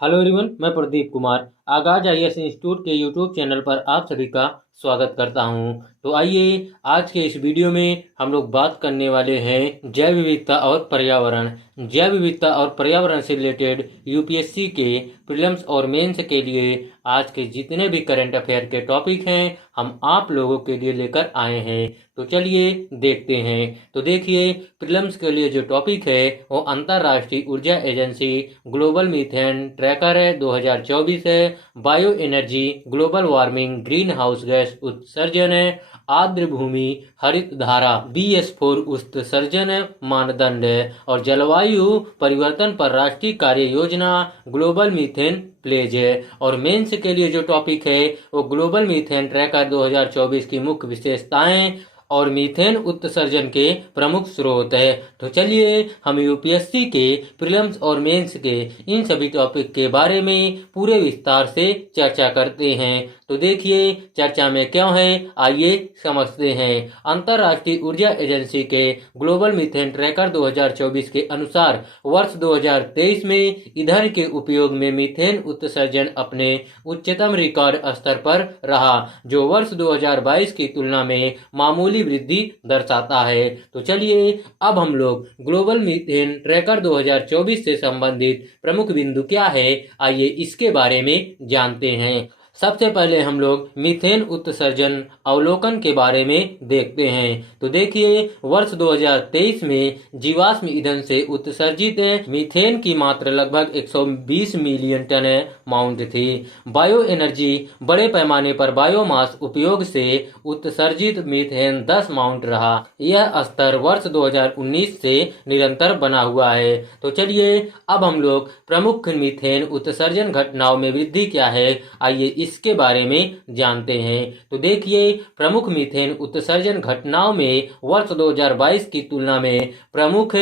Hello everyone, मैं प्रदीप कुमार आगाज IAS institute के यूट्यूब चैनल पर आप सभी का स्वागत करता हूं। तो आइए आज के इस वीडियो में हम लोग बात करने वाले हैं जैव विविधता और पर्यावरण। जैव विविधता और पर्यावरण से रिलेटेड यूपीएससी के प्रीलिम्स और मेंस के लिए आज के जितने भी करंट अफेयर के टॉपिक हैं हम आप लोगों के लिए लेकर आए हैं। तो चलिए देखते हैं। तो देखिए, प्रीलिम्स के लिए जो टॉपिक है वो अंतर्राष्ट्रीय ऊर्जा एजेंसी ग्लोबल मीथेन ट्रैकर है 2024 है। Bio energy, global warming, green house gas उत्सर्जन है, आर्द्र भूमि हरित धारा BS4 उत्सर्जन मानदंड है, और जलवायु परिवर्तन पर राष्ट्रीय कार्य योजना ग्लोबल मीथेन प्लेज है। और मेंस के लिए जो टॉपिक है वो ग्लोबल मीथेन ट्रैकर 2024 की मुख्य विशेषताएं और मीथेन उत्सर्जन के प्रमुख स्रोत है। तो चलिए हम यूपीएससी के प्रीलिम्स और मेंस के इन सभी टॉपिक के बारे में पूरे विस्तार से चर्चा करते हैं। तो देखिए चर्चा में क्यों है, आइए समझते हैं। अंतर्राष्ट्रीय ऊर्जा एजेंसी के ग्लोबल मीथेन ट्रैकर 2024 के अनुसार वर्ष 2023 में ईंधन के उपयोग में मीथेन उत्सर्जन अपने उच्चतम रिकॉर्ड स्तर पर रहा, जो वर्ष 2022 की तुलना में मामूली वृद्धि दर्शाता है। तो चलिए अब हम लोग ग्लोबल मीथेन ट्रैकर 2024 से संबंधित प्रमुख बिंदु क्या है, आइए इसके बारे में जानते हैं। सबसे पहले हम लोग मीथेन उत्सर्जन अवलोकन के बारे में देखते हैं। तो देखिए वर्ष 2023 में जीवाश्म ईंधन से उत्सर्जित मीथेन की मात्रा लगभग 120 मिलियन टन माउंट थी। बायो एनर्जी, बड़े पैमाने पर बायोमास उपयोग से उत्सर्जित मीथेन 10 माउंट रहा। यह स्तर वर्ष 2019 से निरंतर बना हुआ है। तो चलिए अब हम लोग प्रमुख मीथेन उत्सर्जन घटनाओं में वृद्धि क्या है, आइए इसके बारे में जानते हैं। तो देखिए प्रमुख मीथेन उत्सर्जन घटनाओं में वर्ष 2022 की तुलना में प्रमुख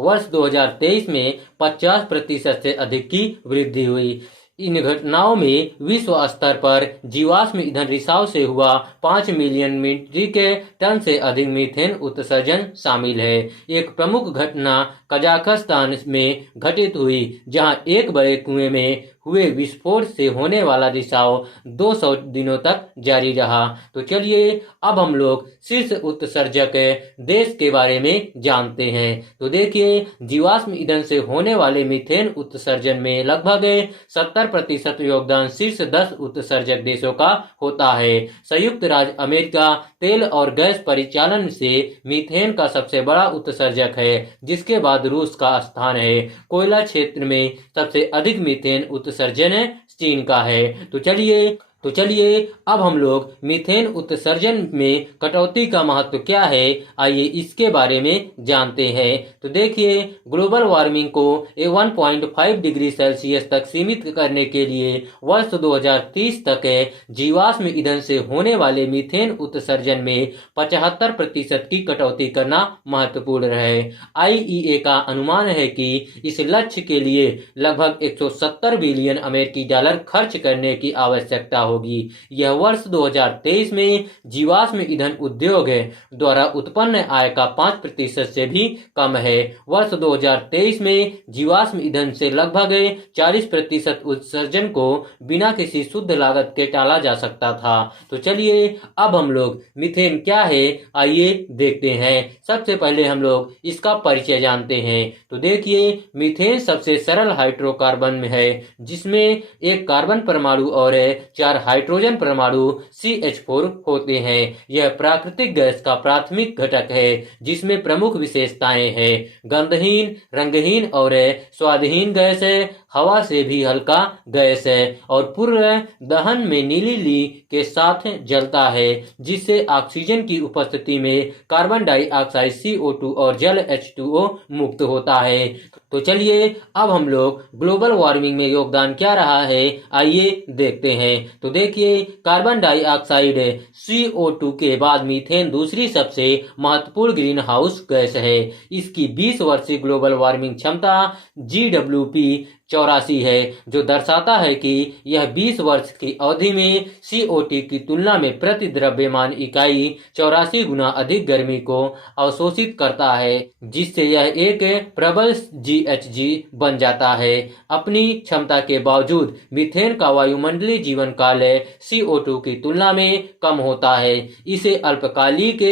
वर्ष 2023 में 50% से अधिक की वृद्धि हुई। इन घटनाओं में विश्व स्तर पर जीवाश्म ईंधन रिसाव से हुआ 5 मिलियन मीट्रिक टन से अधिक मीथेन उत्सर्जन शामिल है। एक प्रमुख घटना कजाकिस्तान में घटित हुई, जहां एक बड़े कुएं में हुए विस्फोट से होने वाला रिसाव 200 दिनों तक जारी रहा। तो चलिए अब हम लोग शीर्ष उत्सर्जक देश के बारे में जानते हैं। तो देखिए जीवाश्म ईंधन से होने वाले मीथेन उत्सर्जन में लगभग 70% योगदान शीर्ष 10 उत्सर्जक देशों का होता है। संयुक्त राज्य अमेरिका तेल और गैस परिचालन से मीथेन का सबसे बड़ा उत्सर्जक है, जिसके बाद रूस का स्थान है। कोयला क्षेत्र में सबसे अधिक मीथेन उत्सर्जन चीन का है। तो चलिए अब हम लोग मीथेन उत्सर्जन में कटौती का महत्व क्या है, आइए इसके बारे में जानते हैं। तो देखिए ग्लोबल वार्मिंग को 1.5 डिग्री सेल्सियस तक सीमित करने के लिए वर्ष 2030 तक जीवाश्म ईंधन से होने वाले मीथेन उत्सर्जन में 75% की कटौती करना महत्वपूर्ण है। IEA का अनुमान है कि इस लक्ष्य के लिए लगभग 170 बिलियन अमेरिकी डॉलर खर्च करने की आवश्यकता होगी। यह वर्ष 2023 में जीवाश्म ईंधन उद्योग द्वारा उत्पन्न आय का 5% से भी कम है। वर्ष 2023 में जीवाश्म ईंधन से लगभग 40% उत्सर्जन को बिना किसी शुद्ध लागत के टाला जा सकता था। तो चलिए अब हम लोग मीथेन क्या है, आइए देखते हैं। सबसे पहले हम लोग इसका परिचय जानते हैं। तो देखिए मीथेन सबसे सरल हाइड्रोकार्बन में है, जिसमें एक कार्बन परमाणु और 4 हाइड्रोजन परमाणु CH4 होते हैं। यह प्राकृतिक गैस का प्राथमिक घटक है, जिसमें प्रमुख विशेषताएं हैं गंधहीन, रंगहीन और स्वादहीन गैस है, हवा से भी हल्का गैस है और पूर्ण दहन में नीली के साथ जलता है, जिससे ऑक्सीजन की उपस्थिति में कार्बन डाइऑक्साइड CO2 और जल H2O मुक्त होता है। तो चलिए अब हम लोग ग्लोबल वार्मिंग में योगदान क्या रहा है, आइए देखते हैं। तो देखिए कार्बन डाइऑक्साइड CO2 के बाद मीथेन दूसरी सबसे महत्वपूर्ण ग्रीन हाउस गैस है। इसकी 20 वर्षीय ग्लोबल वार्मिंग क्षमता GWP 84 है, जो दर्शाता है कि यह 20 वर्ष की अवधि में CO2 की तुलना में प्रति द्रव्यमान इकाई 84 गुना अधिक गर्मी को अवशोषित करता है, जिससे यह एक प्रबल GHG बन जाता है। अपनी क्षमता के बावजूद मीथेन का वायुमंडलीय जीवन काल CO2 की तुलना में कम होता है। इसे अल्पकालिक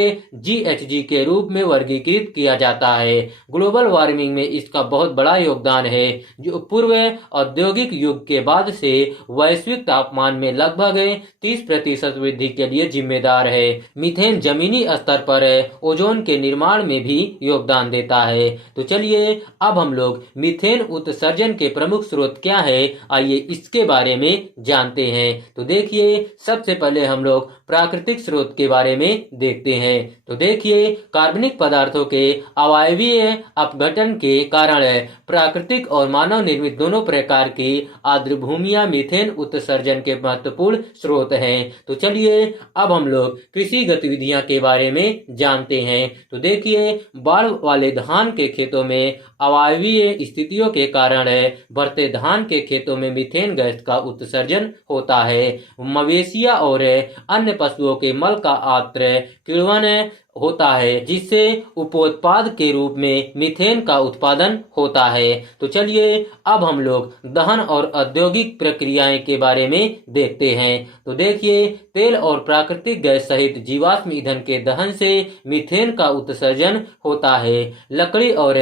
GHG के रूप में वर्गीकृत किया जाता है। ग्लोबल वार्मिंग में इसका बहुत बड़ा योगदान है, जो पूर्व औद्योगिक युग के बाद से वैश्विक तापमान में लगभग 30% वृद्धि के लिए जिम्मेदार है। मीथेन जमीनी स्तर पर ओजोन के निर्माण में भी योगदान देता है। तो चलिए अब हम लोग मीथेन उत्सर्जन के प्रमुख स्रोत क्या है, आइए इसके बारे में जानते हैं। तो देखिए, सबसे पहले हम लोग प्राकृतिक स्रोत के बारे में देखते हैं। तो देखिए, कार्बनिक पदार्थों के अवायवीय अपघटन के कारण प्राकृतिक और मानव निर्मित दोनों प्रकार की आर्द्रभूमियां मीथेन उत्सर्जन के महत्वपूर्ण स्रोत हैं। तो चलिए अब हम लोग कृषि गतिविधियां के बारे में जानते हैं। तो देखिए, बाढ़ वाले धान के खेतों में अवायवीय स्थितियों के कारण बढ़ते धान के खेतों में मीथेन गैस का उत्सर्जन होता है। मवेशिया और अन्य पशुओं के मल का आत्र किण्वन होता है, जिससे उपोत्पाद के रूप में मीथेन का उत्पादन होता है। तो चलिए अब हम लोग दहन और औद्योगिक प्रक्रियाएं के बारे में देखते हैं। तो देखिए, तेल और प्राकृतिक गैस सहित जीवाश्म ईंधन के दहन से मीथेन का उत्सर्जन होता है। लकड़ी और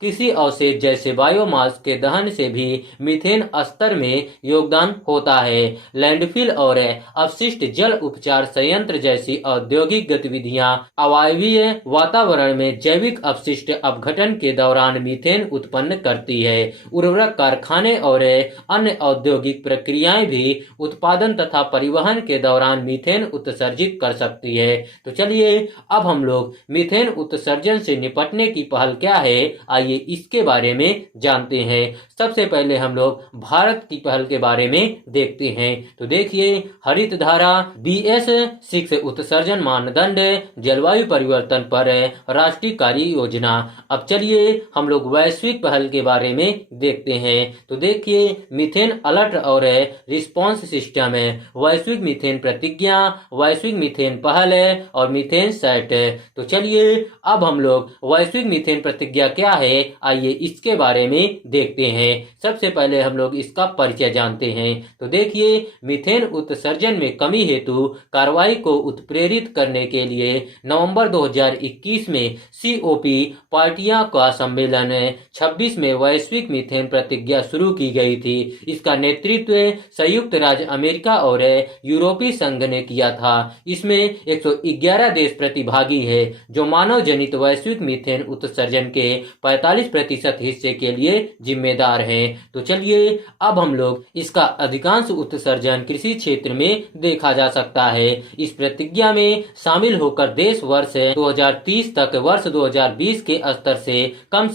कृषि अवशेष जैसे बायोमास के दहन से भी मीथेन स्तर में योगदान होता है। लैंडफिल और अपशिष्ट जल उपचार संयंत्र जैसी औद्योगिक गतिविधियां वायवीय वातावरण में जैविक अपशिष्ट अपघटन के दौरान मीथेन उत्पन्न करती है। उर्वरक कारखाने और अन्य औद्योगिक प्रक्रियाएं भी उत्पादन तथा परिवहन के दौरान मीथेन उत्सर्जित कर सकती है। तो चलिए अब हम लोग मीथेन उत्सर्जन से निपटने की पहल क्या है, आइए इसके बारे में जानते हैं। सबसे पहले हम लोग भारत की पहल के बारे में देखते हैं। तो देखिए, हरित धारा BS6 उत्सर्जन मानदंड, जलवायु परिवर्तन पर राष्ट्रीय कार्य योजना। अब चलिए हम लोग वैश्विक पहल के बारे में देखते हैं। तो देखिए, मीथेन अलर्ट और रिस्पांस सिस्टम है, वैश्विक मीथेन प्रतिज्ञा, वैश्विक मीथेन पहल और मीथेन सेट। तो चलिए अब हम लोग वैश्विक मीथेन प्रतिज्ञा क्या है, आइए इसके बारे में देखते हैं। सबसे पहले हम लोग इसका परिचय जानते हैं। तो देखिए, मीथेन उत्सर्जन में कमी हेतु कार्रवाई को उत्प्रेरित करने के लिए नवंबर 2021 में COP पार्टियां का सम्मेलन 26 में वैश्विक मीथेन प्रतिज्ञा शुरू की गई थी। इसका नेतृत्व संयुक्त राज्य अमेरिका और यूरोपीय संघ ने किया था। इसमें 111 देश प्रतिभागी है, जो मानव जनित वैश्विक मीथेन उत्सर्जन के 45% हिस्से के लिए जिम्मेदार हैं। तो चलिए अब हम लोग इसका अधिकांश उत्सर्जन कृषि क्षेत्र में देखा जा सकता है। इस प्रतिज्ञा में शामिल होकर देश वर्ष 2030 तक वर्ष 2020 के स्तर से कम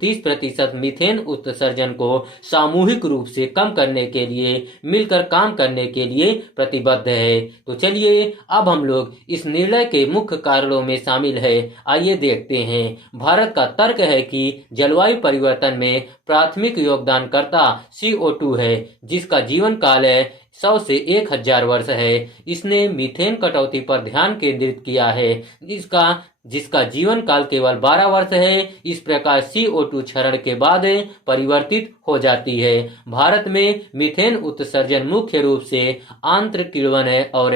30% मीथेन उत्सर्जन को सामूहिक रूप से कम करने के लिए मिलकर काम करने के लिए प्रतिबद्ध है। तो चलिए अब हम लोग इस निर्णय के मुख्य कारणों में शामिल है, आइए देखते हैं। भारत का तर्क है कि जलवायु परिवर्तन में प्राथमिक योगदानकर्ता CO2 है, जिसका जीवन काल 100 से 1000 वर्ष है। इसने मीथेन कटौती पर ध्यान केंद्रित किया है, जिसका जीवन काल केवल 12 वर्ष है। इस प्रकार CO2 क्षरण के बाद परिवर्तित हो जाती है। भारत में मीथेन उत्सर्जन मुख्य रूप से आंत्र किण्वन और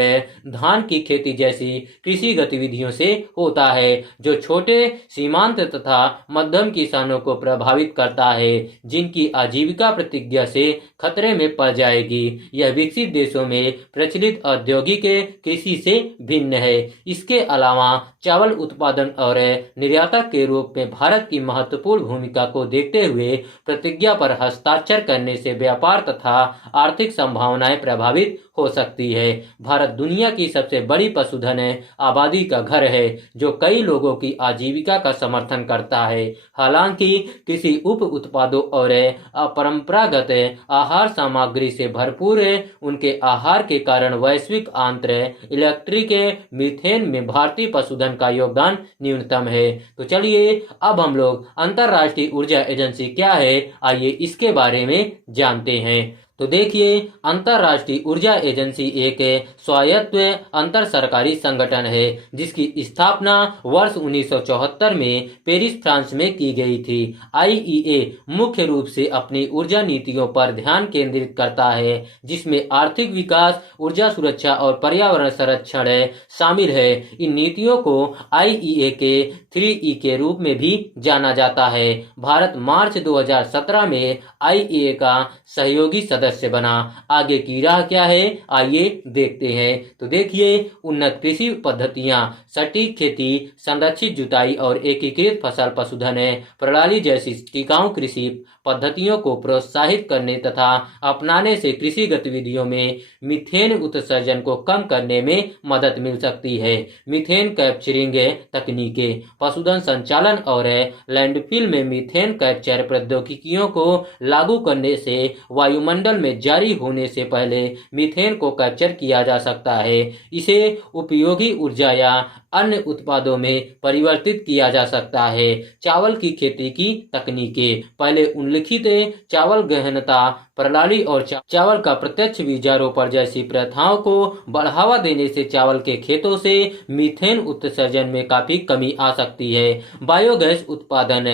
धान की खेती जैसी कृषि गतिविधियों से होता है, जो छोटे सीमांत तथा मध्यम किसानों को प्रभावित करता है, जिनकी आजीविका प्रतिज्ञा से खतरे में पड़ जाएगी। यह विकसित देशों में प्रचलित औद्योगिक कृषि से भिन्न है। इसके अलावा चावल उत्पादन और निर्यातक के रूप में भारत की महत्वपूर्ण भूमिका को देखते हुए प्रतिज्ञा पर हस्ताक्षर करने से व्यापार तथा आर्थिक संभावनाएं प्रभावित हो सकती है। भारत दुनिया की सबसे बड़ी पशुधन आबादी का घर है, जो कई लोगों की आजीविका का समर्थन करता है। हालांकि कृषि उप उत्पादों और अपरंपरागत आहार सामग्री से भरपूर उनके आहार के कारण वैश्विक आंतर इलेक्ट्रिक मीथेन में भारतीय पशुधन का योगदान न्यूनतम है। तो चलिए अब हम लोग अंतर्राष्ट्रीय ऊर्जा एजेंसी क्या है, आइए इसके बारे में जानते हैं। तो देखिए, अंतर्राष्ट्रीय ऊर्जा एजेंसी एक स्वायत्त अंतर सरकारी संगठन है, जिसकी स्थापना वर्ष 1974 में पेरिस फ्रांस में की गई थी। आईईए मुख्य रूप से अपनी ऊर्जा नीतियों पर ध्यान केंद्रित करता है, जिसमें आर्थिक विकास, ऊर्जा सुरक्षा और पर्यावरण संरक्षण शामिल है। इन नीतियों को आईईए के 3E के रूप में भी जाना जाता है। भारत मार्च 2017 में आईईए का सहयोगी सदस्य बना। आगे की राह क्या है, आइए देखते हैं। तो देखिए, उन्नत कृषि पद्धतियां, सटीक खेती, संरक्षित जुताई और एकीकृत फसल पशुधन प्रणाली जैसी टिकाऊ कृषि पद्धतियों को प्रोत्साहित करने तथा अपनाने से कृषि गतिविधियों में मीथेन उत्सर्जन को कम करने में मदद मिल सकती है। मीथेन कैप्चरिंग तकनीकें, पशुधन संचालन और लैंडफिल में मीथेन कैप्चर प्रौद्योगिकियों को लागू करने से वायुमंडल में जारी होने से पहले मीथेन को कैप्चर किया जा सकता है। इसे उपयोगी ऊर्जा या अन्य उत्पादों में परिवर्तित किया जा सकता है। चावल की खेती की तकनीकें, पहले उल्लिखित चावल गहनता प्रणाली और चावल का प्रत्यक्ष बीजारोपण जैसी प्रथाओं को बढ़ावा देने से चावल के खेतों से मीथेन उत्सर्जन में काफी कमी आ सकती है। बायोगैस उत्पादन,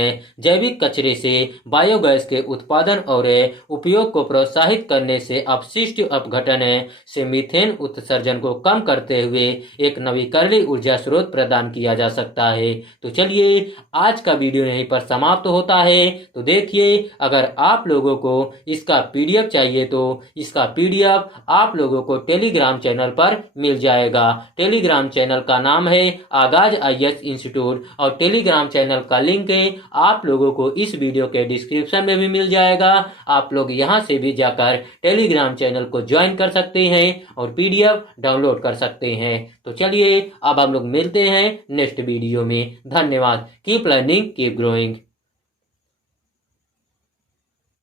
जैविक कचरे से बायोगैस के उत्पादन और उपयोग को प्रोत्साहित करने से अपशिष्ट अपघटन से मीथेन उत्सर्जन को कम करते हुए एक नवीकरणीय ऊर्जा स्रोत प्रदान किया जा सकता है। तो चलिए, आज का वीडियो यहीं पर समाप्त होता है। तो देखिए, अगर आप लोगों को इसका पीडीएफ चाहिए तो इसका पीडीएफ आप लोगों को टेलीग्राम चैनल पर मिल जाएगा। टेलीग्राम चैनल का नाम है आगाज आईएएस इंस्टीट्यूट और टेलीग्राम चैनल का लिंक आप लोगों को इस वीडियो के डिस्क्रिप्शन में भी मिल जाएगा। आप लोग यहां से भी जाकर टेलीग्राम चैनल को ज्वाइन कर सकते हैं और पीडीएफ डाउनलोड कर सकते हैं। तो चलिए, अब हम लोग मिलते हैं नेक्स्ट वीडियो में। धन्यवाद। Keep learning, keep growing.